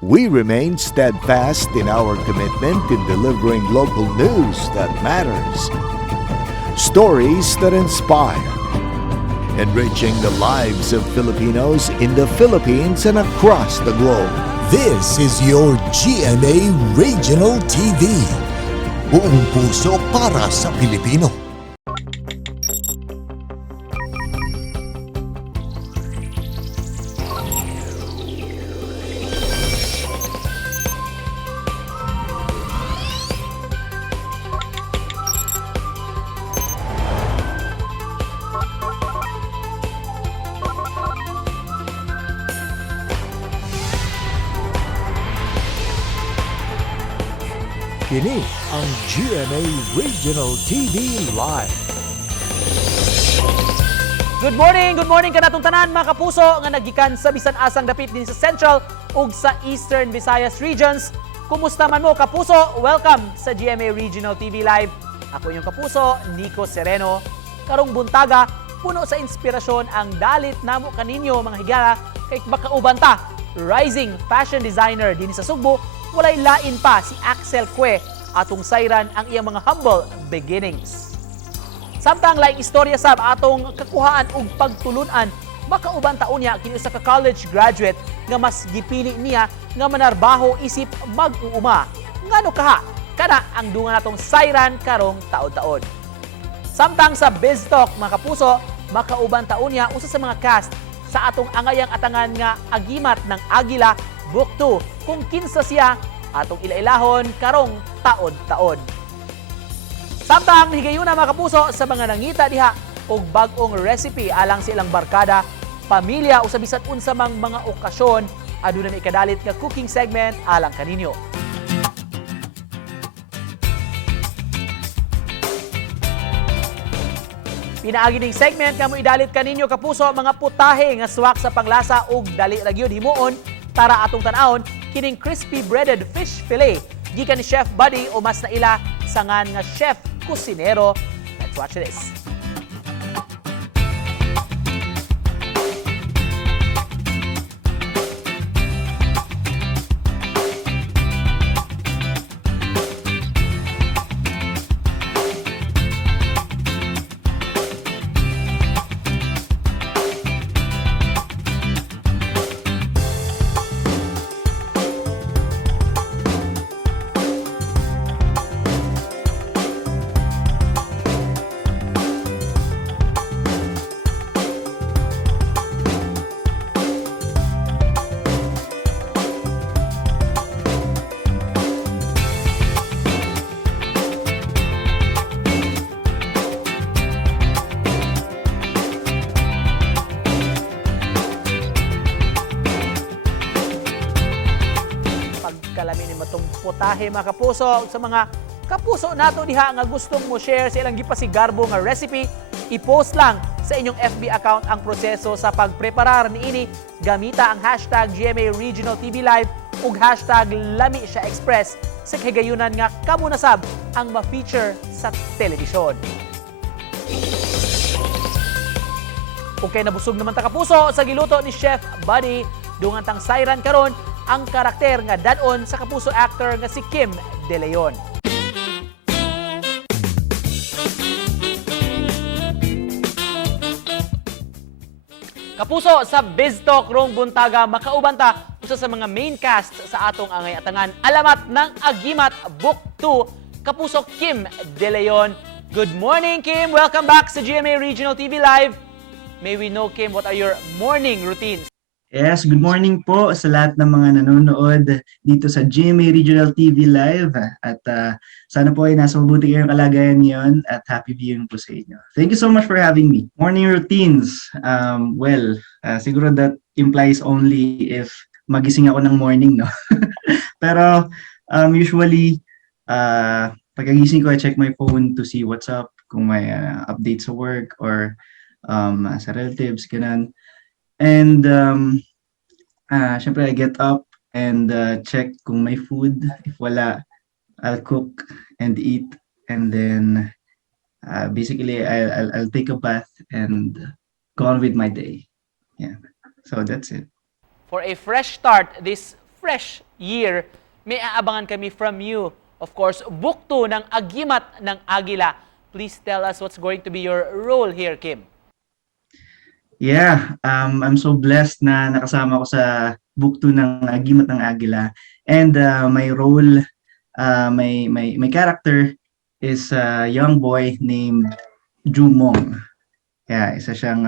We remain steadfast in our commitment in delivering local news that matters, stories that inspire, enriching the lives of Filipinos in the Philippines and across the globe. This is your GMA Regional TV. Buong puso para sa Pilipino. Kini ang GMA Regional TV Live. Good morning kanatong tanan mga kapuso nga nagikan sa bisan asang dapit din sa Central ug sa Eastern Visayas regions. Kumusta man mo kapuso? Welcome sa GMA Regional TV Live. Ako inyong kapuso, Nico Sereno. Karong buntaga, puno sa inspirasyon ang dalit namo kaninyo mga higala kay makauban ta. Rising fashion designer din sa Sugbo, walay lain pa si Axel Cue atong sayran ang iyang mga humble beginnings. Samtang laing istorya sab atong kakuhaan og pagtulunan, makauban taon niya kini usa ka college graduate nga mas gipili niya nga manarbaho isip mag-uuma. Ngano kaha? Kana ang dunga natong sayran karong taon-taon. Samtang sa Biz Talk mga kapuso, makauban taon niya usa sa mga cast sa atong angayang atangan nga Agimat ng Agila Book 2 kung kinsa siya atong ilailahon karong taon-taon. Samtang higayuna mga kapuso sa mga nangita diha og bag-ong recipe alang sa ilang barkada, pamilya o sa bisan unsa mang mga okasyon, aduna na ikadalit nga cooking segment alang kaninyo. Pinaagi ning segment nga mo idalit kaninyo kapuso mga putahe nga swak sa panglasa ug dali ra gyud himuon. Tara atong tan-awon kining crispy breaded fish fillet gikan ni Chef Buddy o mas naila sangan nga chef kusinero. Let's watch this. Kalamin ni matong putahe mga kapuso sa mga kapuso nato diha nga gustong mo share sa ilang gipasigarbo nga recipe, i-post lang sa inyong FB account ang proseso sa pagpreparar niini gamita ang hashtag GMA Regional TV Live ug hashtag Lami Siya Express sa kagayunan nga kamo nasab ang ma-feature sa telebisyon. Okay, nabusog naman ta kapuso sa giluto ni Chef Buddy dungan tang sayran karon ang karakter nga dad-on sa kapuso actor nga si Kim De Leon. Kapuso sa Biz Talk rong buntaga makauban ta usa sa mga main cast sa atong angay atangan Alamat ng Agimat Book 2 kapuso Kim De Leon. Good morning Kim, welcome back sa GMA Regional TV Live. May we know Kim, what are your morning routines? Yes, good morning po sa lahat ng mga nanonood dito sa GMA Regional TV Live at sana po ay nasa mabuti kayong kalagayan ngayon at happy viewing po sa inyo. Thank you so much for having me. Morning routines, siguro that implies only if magising ako ng morning, no? Pero usually, pagkagising ko, I check my phone to see what's up, kung may updates sa work or sa relatives, ganun. And syempre I get up and check kung may food. If wala, I'll cook and eat, and then basically I'll take a bath and go on with my day. Yeah, so that's it. For a fresh start this fresh year, may aabangan kami from you. Of course, Book 2 ng Agimat ng Agila. Please tell us what's going to be your role here, Kim. Yeah, I'm so blessed na nakasama ko sa Book 2 ng Agimat ng Agila. And my role, my character is a young boy named Jumong. Yeah, isa siyang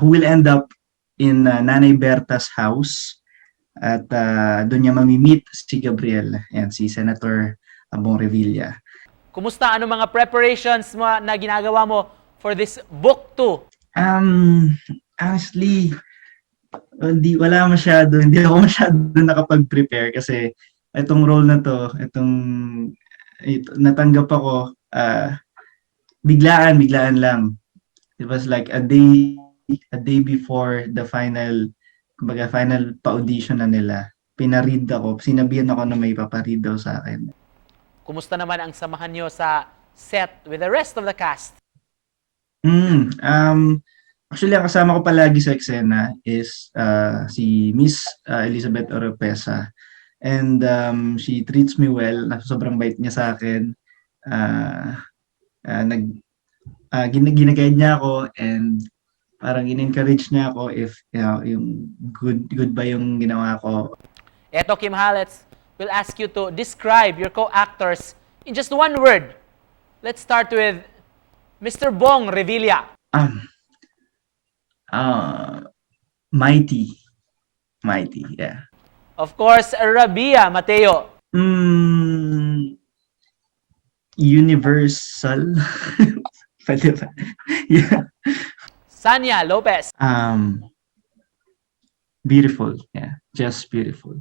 who will end up in Nanay Berta's house. At doon niya mamimit si Gabriel and si Senator Bong Revilla. Kumusta? Ano mga preparations mo na ginagawa mo for this Book 2? Honestly, hindi ako masyado nakapag-prepare kasi itong role na to, natanggap ako biglaan lang. It was like a day before the final pa-audition na nila. Pinaread ako, sinabihan ako na may paparead daw sa akin. Kumusta naman ang samahan nyo sa set with the rest of the cast? Actually, ang kasama ko palagi sa eksena is si Miss Elizabeth Oropesa. And she treats me well. Sobrang bait niya sa akin. Ginaguide niya ako and parang in-encourage niya ako if yung good ba yung ginawa ko. Eto, Kim Halets, will ask you to describe your co-actors in just one word. Let's start with Mr. Bong Revilla. Mighty, yeah. Of course, Rabia Mateo. Universal. Pwede ba? Yeah. Sanya Lopez. Beautiful. Yeah, just beautiful.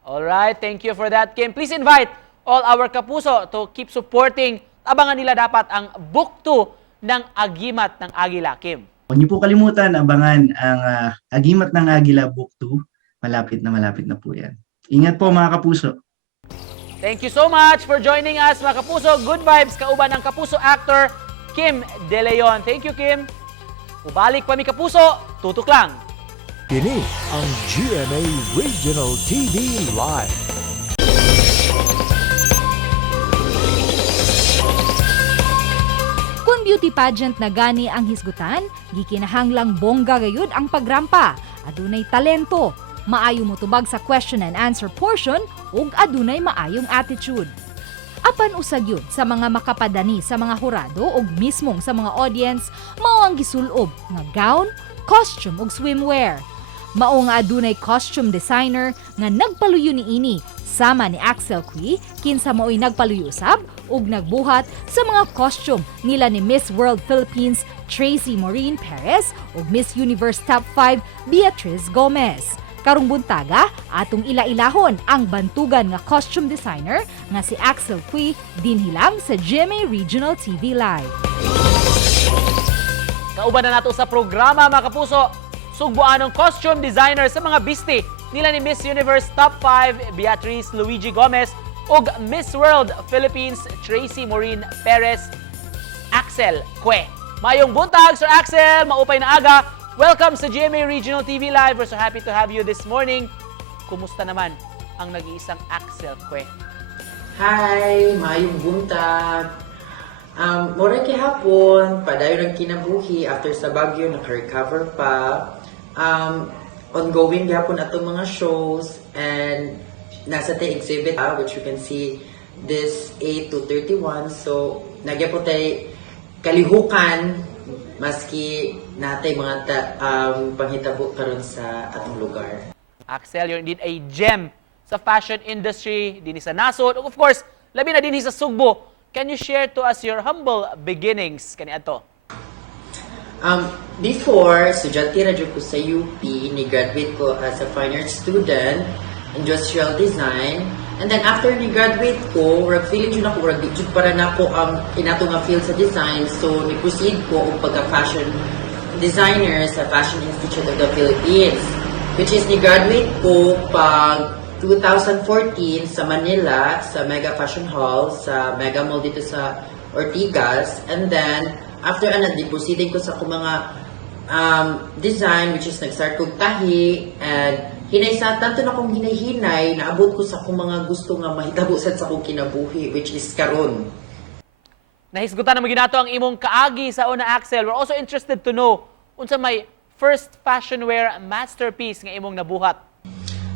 All right, thank you for that, Kim. Please invite all our kapuso to keep supporting. Abangan nila dapat ang Book 2 ng Agimat ng Agila, Kim. Huwag niyo po kalimutan, abangan ang Agimat ng Agila Book 2. Malapit na po yan. Ingat po mga kapuso. Thank you so much for joining us, mga kapuso. Good vibes, kauban ng kapuso actor, Kim De Leon. Thank you, Kim. Ubalik pa mi kapuso, tutok lang. Kini ang GMA Regional TV Live. Kung beauty pageant na gani ang hisgutan, gikinahanglang bongga gayud ang pagrampa. Adunay talento, maayo mo tubag sa question and answer portion ug adunay maayong attitude. Apan usag yun sa mga makapadani sa mga hurado ug mismong sa mga audience, mao ang gisulob nga gown, costume ug swimwear. Mao nga adunay costume designer nga nagpaluyo niini sama ni Axel Cui kinsa mao'y nagpaluyo usab ug nagbuhat sa mga costume nila ni Miss World Philippines Tracy Maureen Perez ug Miss Universe Top 5 Beatriz Gomez. Karong buntaga, atong ila-ilahon ang bantugan nga costume designer nga si Axel Cui dinhilang sa GMA Regional TV Live. Kauban na nato sa programa, mga kapuso. Sugbuan ng costume designer sa mga bisti nila ni Miss Universe Top 5 Beatriz Luigi Gomez ug Miss World Philippines Tracy Maureen Perez Axel Cui. Mayong buntag, Sir Axel, maupay na aga. Welcome sa GMA Regional TV Live. We're so happy to have you this morning. Kumusta naman ang nag-iisang Axel Cui? Hi, maayong buntag. Mura kihapon, padayon ang kinabuhi after sa Baguio, naka-recover pa. Ongoing gihapon atong mga shows and nasa te exhibit which you can see this 8 to 31. So, nagyapon tayo kalihukan maski natay mga panghitabo karon sa atong lugar. Axel, you're indeed a gem sa fashion industry, din sa nasod, of course, labi na din sa Sugbo. Can you share to us your humble beginnings kaniadto? Before, estudyante ra jud ko sa UP, ni-graduate ko as a fine arts student, industrial design. And then after ni-graduate ko, feeling jud ako, jud para na ko ang inato nga field sa design. So, ni-proceed ko og pagka-fashion designer sa Fashion Institute of the Philippines. Which is ni-graduate ko pag 2014 sa Manila, sa Mega Fashion Hall, sa Mega Mall dito sa Ortigas. And then, after di proceeding ko sa akong mga design which is nag-start kong tahi and hinay sa tanto na kong hinay-hinay naabot ko sa akong mga gusto nga mahitabo sad sa akong kinabuhi which is karon. Nahisgutan naman ginato ang imong kaagi sa una, Axel. We're also interested to know unsa may first fashion wear masterpiece nga imong nabuhat.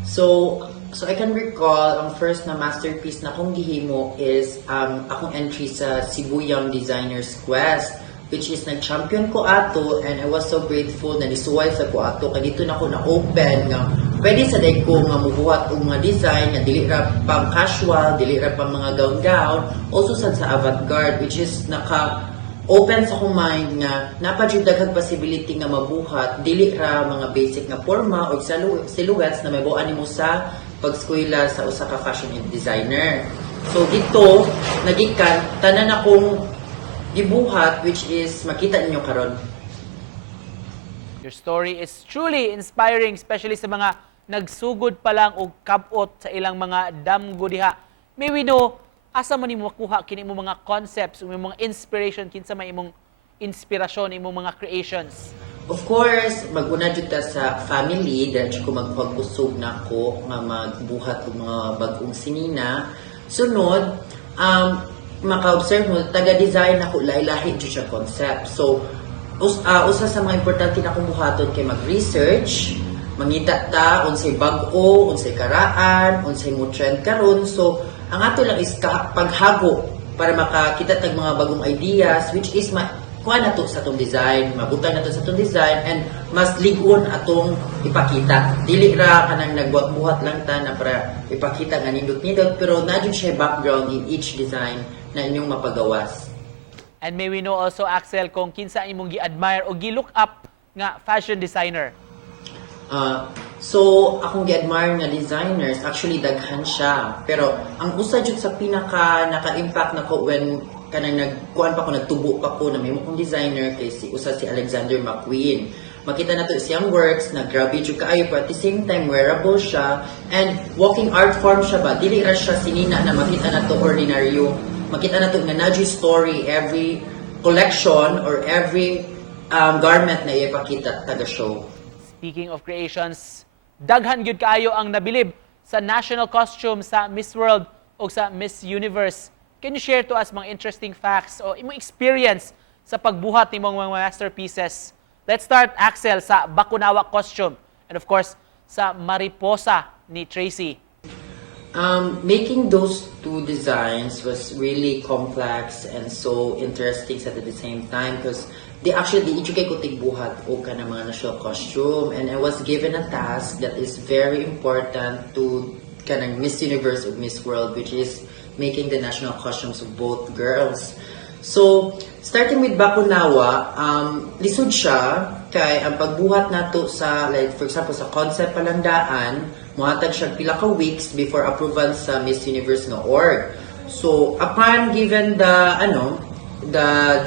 So I can recall ang first na masterpiece na akong gihimo is akong entry sa Cebu Young Designers Quest, which is nag-champion ko ato, and I was so grateful na nisuway sa ko ato kay dito na ko na-open nga pwede sa day ko nga mubuhat og mga design nga dili ra pang casual, dili ra pang mga gown-gown, also sad sa avant-garde, which is naka-open sa akong mind nga napadjud daghang possibility nga mabuhat dili ra mga basic nga forma o silhouettes na mabuan nimo sa pag-eskwela sa usa ka fashion designer. So dito nagikan tanan akong gibuhat which is makita ninyo karon. Your story is truly inspiring, especially sa mga nagsugod pa lang og kabot sa ilang mga damgo diha. May we know, asa man nimo makuha kini imong mga concepts, imong mga inspiration, kinsa may imong inspirasyon, imong mga creations? Of course, mag-una jud ta sa family, dahil ko magpag-usog na ko nga magbuhat og mga bag-ong sinina. Sunod, maka-observe mo, taga-design ako, lahi-lahi jud siya concept. So, usa sa mga importante na akong buhaton kay mag-research, mangita ta unsay bag-o, unsay karaan, unsay mo trend karon. So, ang ato lang is paghago para makakita tag mga bagong ideas which is kuha na to sa atong design, mabutang na to sa atong design, and mas ligon atong ipakita. Dili ra kanang nagbuhat-buhat lang ta na para ipakita nga nindot-nindot, pero nadyo siya background in each design na inyong mapagawas. And may we know also, Axel, kung kinsa imong gi-admire o gi-look up nga fashion designer? So, akong gi-admire nga designers, actually daghan siya. Pero ang usa jud sa pinaka naka-impact nako when kanang nagkuan pa ko, nagtubo pa ko na may mukong designer kay si Alexander McQueen. Makita na to siyang works na grabe jud kaayo, pero at the same time wearable siya and walking art form siya ba. Dili ra siya sinina na makita na to ordinaryo. Makita na to nga nadyo story every collection or every garment na ipakita taga show. Speaking of creations, daghan gyud kaayo ang nabilib sa national costume sa Miss World o sa Miss Universe. Can you share to us mga interesting facts o imong experience sa pagbuhat nimong mga masterpieces? Let's start, Axel, sa Bakunawa costume and of course sa Mariposa ni Tracy. Making those two designs was really complex and so interesting at the same time because they actually each kay ko tigbuhat o ka ng mga national costume, and I was given a task that is very important to kanang Miss Universe or Miss World, which is making the national costumes of both girls. So, starting with Bakunawa, lisod siya kay ang pagbuhat nato sa, like for example, sa concept palandaan, muhatag siya pila ka weeks before approval sa Miss Universe nga org. So, upon given the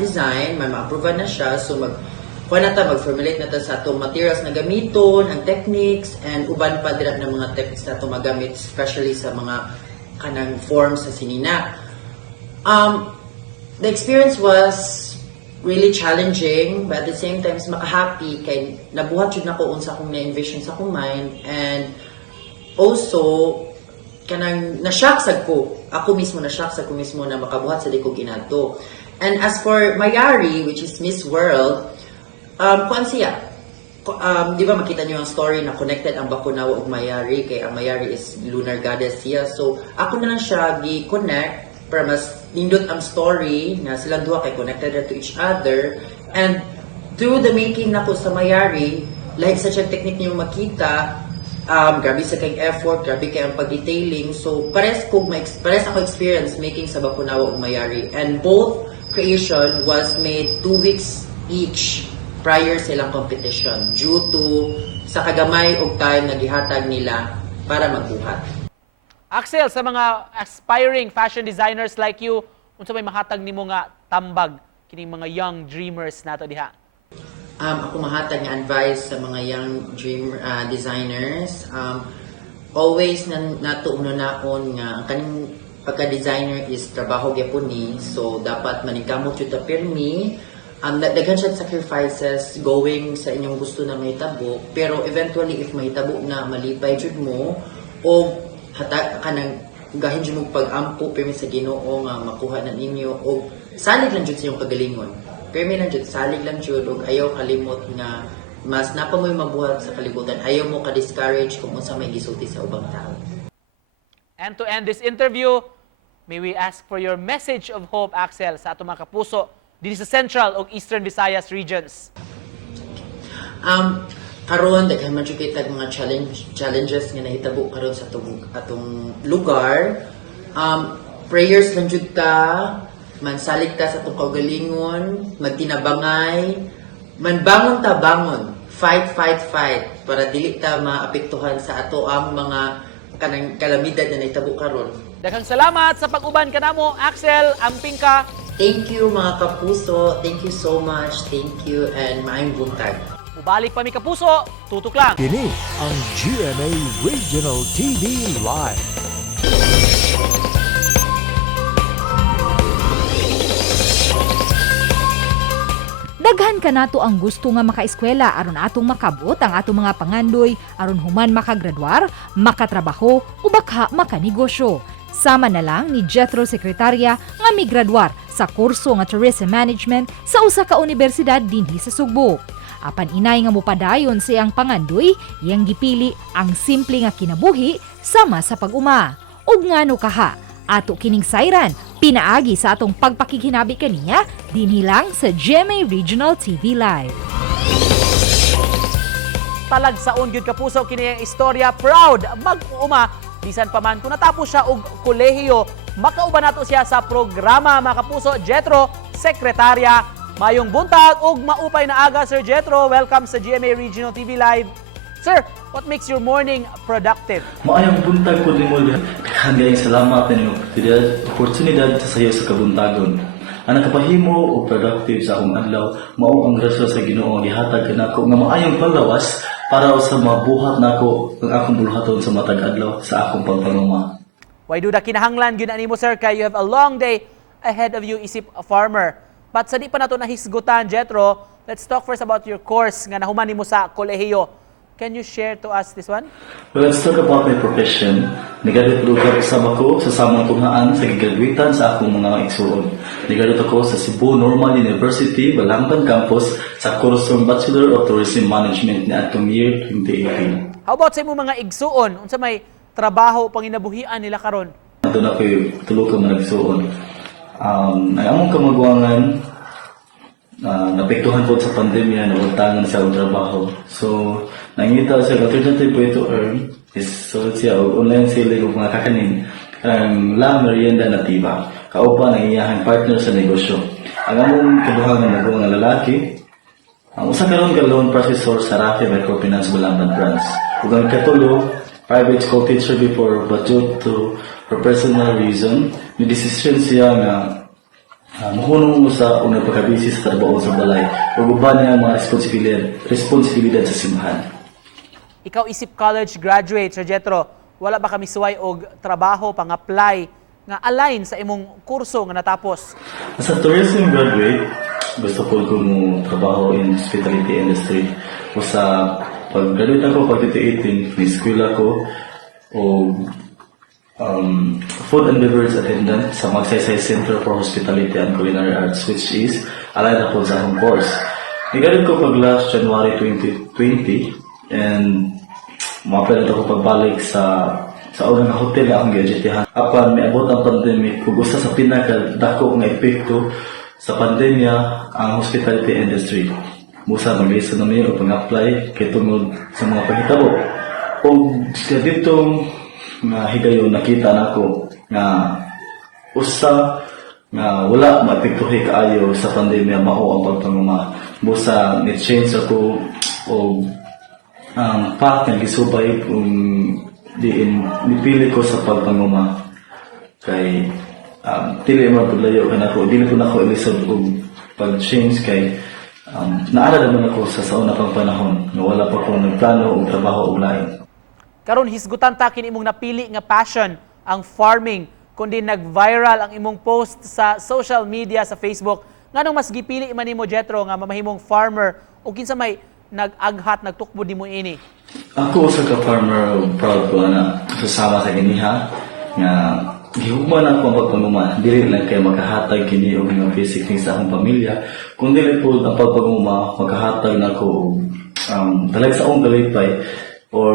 design, may ma-approve na siya, so mag-formulate na ta sa atong materials na gamiton, ang techniques, and uban pa dira ng mga techniques na ito magamit, especially sa mga kanang forms sa sinina. The experience was really challenging, but at the same time, maka-happy kay nabuhat yun ako unsa akong na-envision sa akong mind, and also, kanang na-shock sad ko. Ako mismo na-shock sad ko mismo na makabuhat sa di ko ginato. And as for Mayari, which is Miss World, kuan siya. Di ba makita niyo ang story na connected ang Bakunawa ug Mayari, kay ang Mayari is lunar goddess siya. So, ako na lang siya gi-connect para mas nindot ang story na silang duha kay connected to each other. And through the making nako sa Mayari, like sa siyang technique niyo makita, grabe sa kay effort, grabe kay ang pag-detailing. So, pares ako experience making sa Bakunawa ug Mayari. And both creation was made 2 weeks each prior sa ilang competition due to sa kagamay og time na gihatag nila para magbuhat. Axel, sa mga aspiring fashion designers like you, unsa may mahatag nimo nga tambag kining mga young dreamers nato diha? Ako mahatag nga advice sa mga young designers. Always nato naon nga ang kaning pagka-designer is trabaho gyapon ni, so dapat maningkamot jud ta pirmi. daghan siya sacrifices going sa inyong gusto na mahitabo, pero eventually if mahitabo na malipay jud mo o hata ka nang gahin jud mo pag-ampo permi sa Ginoo nga makuha na ninyo o salig lang jud sa inyong kagalingon. Permi lang jud salig lang jud og ayaw kalimot nga mas napa mo'y mabuhat sa kalibutan, ayaw mo ka-discourage kung unsa may gisulti sa ubang tao. And to end this interview, may we ask for your message of hope, Axel, sa atong mga kapuso dito sa Central ug Eastern Visayas regions. Karon daghan man jud kita mga challenges nga nahitabo karon sa atong lugar. Prayers lang jud ta, mansalig ta sa atong kaugalingon, magtinabangay, manbangon ta bangon, fight para dili ta maapektuhan sa ato ang mga kanang kalamidad na nahitabo karon. Daghang salamat sa pag-uban kanamo, Axel. Amping ka. Thank you mga kapuso. Thank you so much. Thank you and maayong buntag. Ubalik pa mi kapuso, tutok lang. Kini ang GMA Regional TV Live. Daghan ka nato ang gusto nga makaeskwela aron atong makabot ang atong mga pangandoy aron human makagradwar, makatrabaho o baka makanegosyo. Sama na lang ni Jethro Sekretarya nga migradwar sa kurso nga Tourism Management sa usa ka universidad dinhi sa Sugbo. Apan inay nga mopadayon siyang pangandoy, iyang gipili ang simple nga kinabuhi sama sa pag-uma. Ug ngano kaha, ato kining sayran, pinaagi sa atong pagpakikinabi kaniya dinhi lang sa GMA Regional TV Live. Talagsaon gyud kapuso kini ang istorya, proud mag-uuma bisan pa man kung natapos siya og kolehiyo, makauban nato siya sa programa mga kapuso. Jethro Sekretarya, mayong buntag ug maupay na aga Sir Jethro. Welcome sa GMA Regional TV Live. Sir, what makes your morning productive? Maayong buntag po din mo diha. Hanggang salamat ninyo oportunidad sa sayo sa kabuntagon. Ang nakapahimo o productive sa akong adlaw, mao ang grasya sa Ginoo nga gihatag kanako nga maayong panglawas para sa mabuhat nako ang akong bulhaton sa matag adlaw sa akong pagpanuma. Why do da kinahanglan gyud animo sir kay you have a long day ahead of you isip a farmer. But sa di pa nato nahisgutan, Jethro, let's talk first about your course nga nahuman nimo sa kolehiyo. Can you share to us this one? Well, let's talk about my profession. Nag-graduate ako ko sa samang tunghaan sa gigraduatean sa akong mga igsuon. Nag-graduate ako sa Cebu Normal University, Balangban Campus sa kursong Bachelor of Tourism Management ni atong year 2018. How about sa imong mga igsuon? Unsa may trabaho panginabuhian nila karon? Ito na ko'y tulo ka mga igsuon. Ang among kamagwangan, napektuhan po sa pandemya, nauntangan sa akong trabaho. So, nangita sa alternative way to earn is so siya online selling og mga kakanin ang La Merienda Nativa. Kauban ang iyahang partner sa negosyo. Ang among kaduhangan na nga lalaki, ang usa karon ka loan processor sa Rafi Microfinance Balangban Branch. Ug ang katulo, private school teacher before but due to for personal reason, ni decision siya nga mahunong mo sa unang pagkabisi sa trabaho sa balay o uban niya ang mga responsibilidad sa simbahan. Ikaw isip college graduate, Sir Jethro, wala ba kami suway og trabaho pang-apply nga align sa imong kurso nga natapos? As a tourism graduate, gusto ko kung trabaho in hospitality industry. O sa pag-graduate ako, pag 2018, ni-school ako o food and beverage attendant sa Magsaysay Center for Hospitality and Culinary Arts, which is aligned ako sa akong course. Nagalit ko pag last January 2020 and mapalit ako pagbalik sa unang hotel na akong gadgetihan. Apan may abot ang pandemic, kung gusto sa pinakadako ng epekto sa pandemya ang hospitality industry. Musa mag-listen namin o pang-apply kay tungod sa mga paghitabo. O ditong nga higayon nakita nako nga usa nga wala maapektuhi kaayo sa pandemya mao ang pagpanguma. Busa ni change ako og ang path nga gisubay kung nipili ko sa pagpanguma kay dili man pudlayo kanako dili ko nako ilisod og pag-change kay naala naman ako sa sauna pang panahon nga wala pa ko nagplano og trabaho og lain. Karon hisgutan ta kini imong napili nga passion, ang farming, kundi nag-viral ang imong post sa social media sa Facebook Nganong mas gipili man nimo Jetro nga mamahimong farmer o kinsa may nag-aghat nagtukbo nimo ini? Ako sa ka-farmer, proud ko na susama sa kiniha nga gihugman ako ang pagpanguma. Dili lang kay makahatag kini og mga basic things sa akong pamilya, kundi dili po ang pagpanguma makahatag na ko talag sa akong galipay or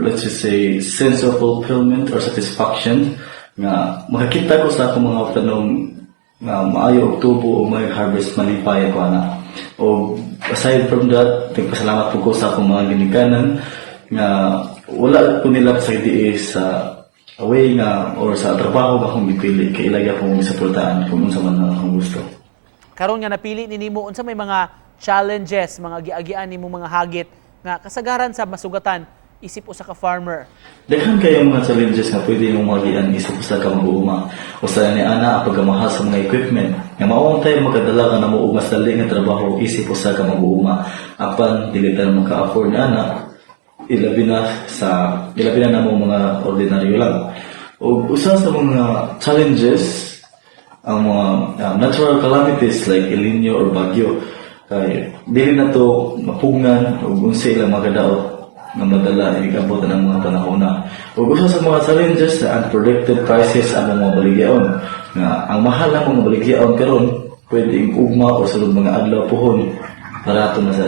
let's just say sense of fulfillment or satisfaction nga makakita ko sa akong mga tanong nga maayo og tubo o may harvest malipay ako ana. O aside from that, nagpasalamat po ko sa akong mga ginikanan nga wala po nila sa sa away nga or sa trabaho nga akong gipili kay ilagay akong suportahan kung unsa man ang akong gusto. Karon nga napili ni nimo unsa may mga challenges, mga giagian nimo mga hagit nga kasagaran sa masugatan isip usa ka farmer. Daghan kayo mga challenges nga pwede mong magian isip usa ka mag-uuma. Usa ni ana ang pagkamahal sa mga equipment. Nga maong tayo makadala ka na mo og mas dali nga trabaho isip usa ka mag-uuma. Apan dili tayo maka-afford na ana. Ilabi na namo mga ordinaryo lang. O usa sa mga challenges ang mga natural calamities like El Nino or Bagyo. Kay dili na to mapungan ug unsa ilang magadaot nga madala igabot ng mga panahon na. Ug usa sa mga challenges na unpredicted prices ang mga baligyaon. Nga ang mahal ng mga baligyaon karon pwedeng ugma o sulod mga adlaw pohon barato na sa.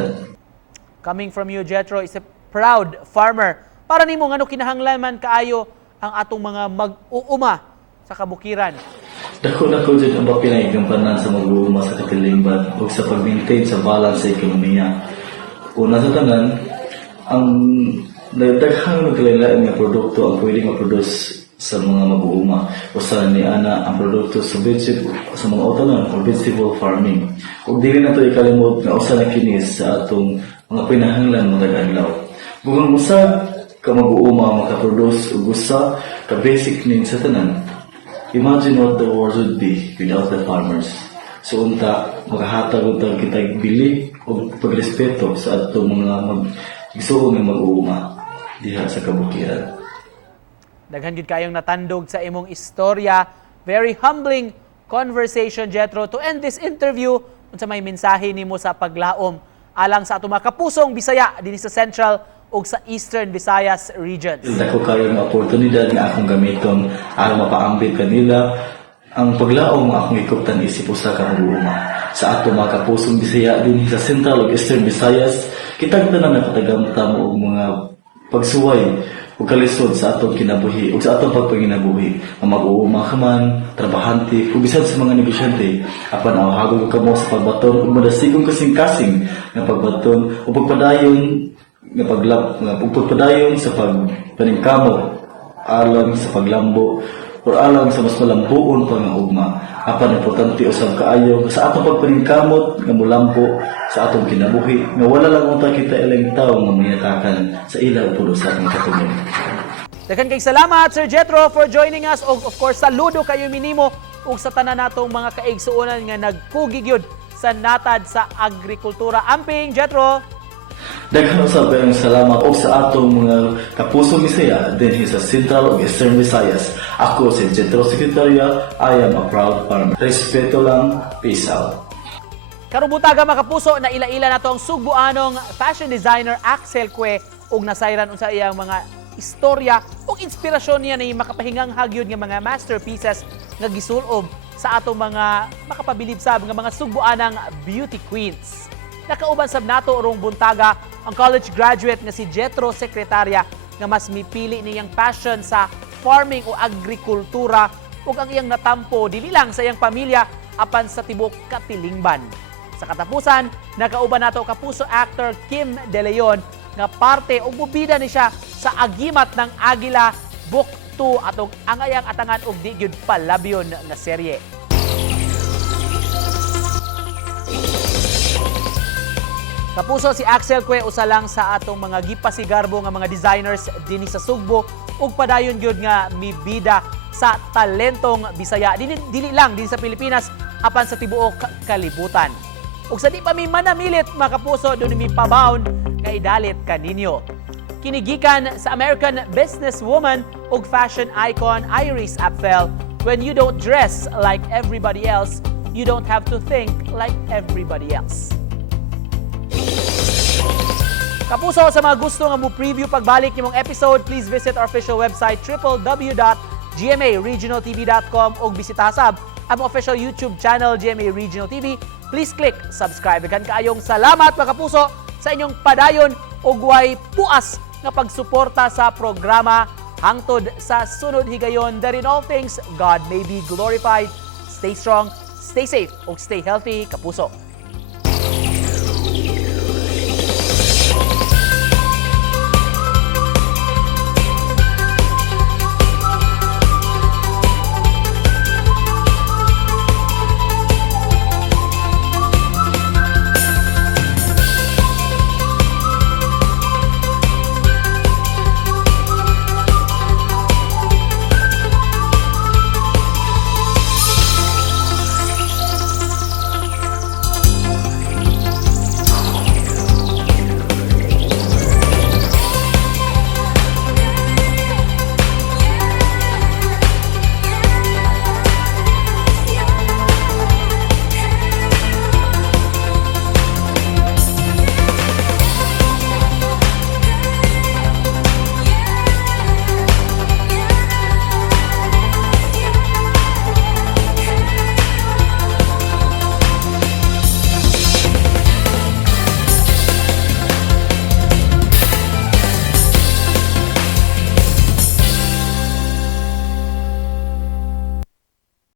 Coming from you, Jetro, is a proud farmer. Para nimo ngano kinahanglan kaayo ang atong mga mag-uuma sa kabukiran? Dako dyan ang papinaigampanan sa mag-uuma sa katilingban o sa pag-maintain sa balance sa ekonomiya. Una sa tanan, ang daghang nagkalain nga produkto ang pwede ma-produce sa mga mag-uuma. Usa ni ana ang produkto sa mga utanon o vegetable farming. Ug dili na to ikalimot nga usa na kini sa atong mga pinahanglan mga adlaw. Bugang usa ka mag-uuma makaproduce og usa ka basic needs sa tanan. Imagine what the world would be without the farmers. So unta makahatag unta kita bili o pagrespeto sa atong mga igsuon nga mag-uuma diha sa kabukiran. Daghan gid kayong natandog sa imong istorya. Very humbling conversation, Jetro. To end this interview, unsa may mensahe nimo sa paglaom alang sa atong mga kapusong Bisaya dinhi sa Central ug sa Eastern Visayas regions? Dako kayo nga oportunidad nga akong gamiton aron mapaambit kanila ang paglaom nga akong ikuptan isip usa ka mag-uuma. Sa atong mga kapusong Bisaya dinhi sa Central ug Eastern Visayas, kitag tanan nakatagamtam og mga pagsuway ug kalisod sa atong kinabuhi ug sa atong pagpanginabuhi. Ang mag-uuma ka man, trabahante ug bisan sa mga negosyante, apan awhagog ka mo sa pagbaton ug madasigong kasing-kasing nga pagbaton ug pagpadayon nga pagpadayon sa pagpaningkamo alang sa paglambo o alang sa mas malambuon pa nga ugma. Apan importante usab kaayo sa atong pagpaningkamot nga molambo sa atong kinabuhi nga wala lang unta kita ilang tawo nga mayatakan sa ilaw pulo sa atong katunog. Daghan kay salamat Sir Jetro for joining us ug of course saludo kayo minimo ug sa tanan natong mga kaigsuonan nga nagpugig yun sa natad sa agrikultura. Amping Jetro. Daghan usab kayong salamat og sa atong mga kapusong Bisaya dinhi sa Central ug Eastern Visayas. Ako si Jetro Secretaria, I am a proud farmer. Respeto lang, peace out. Karubutaga mga kapuso na ila-ila nato ang Sugbuanong fashion designer Axel Cue ug nasayran unsa iyang mga istorya ug inspirasyon niya na makapahingang hagyod nga mga masterpieces nga gisulob sa atong mga makapabilib sab nga mga Sugbuanang beauty queens. Nakauban sab nato urong buntaga ang college graduate nga si Jetro Secretaria nga mas mipili niyang passion sa farming o agrikultura ug ang iyang natampo dili lang sa iyang pamilya apan sa tibok katilingban. Sa katapusan, nakauban nato kapuso actor Kim De Leon nga parte o bubida ni siya sa agimat ng Agila Book 2 atong angayang atangan og di gyud palabyon na serye. Kapuso si Axel Cue usa lang sa atong mga gipasigarbo nga mga designers dinhi sa Sugbo ug padayon gyud nga mibida sa talentong Bisaya dili lang dinhi sa Pilipinas apan sa tibuok kalibutan. Ug sa di pa mi manamilit mga kapuso dunay mi pabound nga idalit kaninyo. Kinigikan sa American businesswoman ug fashion icon Iris Apfel, when you don't dress like everybody else, you don't have to think like everybody else. Kapuso, sa mga gusto nga mo preview pagbalik nimong episode, please visit our official website www.gmaregionaltv.com o bisita sab ang official YouTube channel GMA Regional TV. Please click subscribe. Gan kaayong salamat mga kapuso sa inyong padayon o guway puas nga pagsuporta sa programa hangtod sa sunod higayon. That in all things, God may be glorified. Stay strong, stay safe, o stay healthy, kapuso.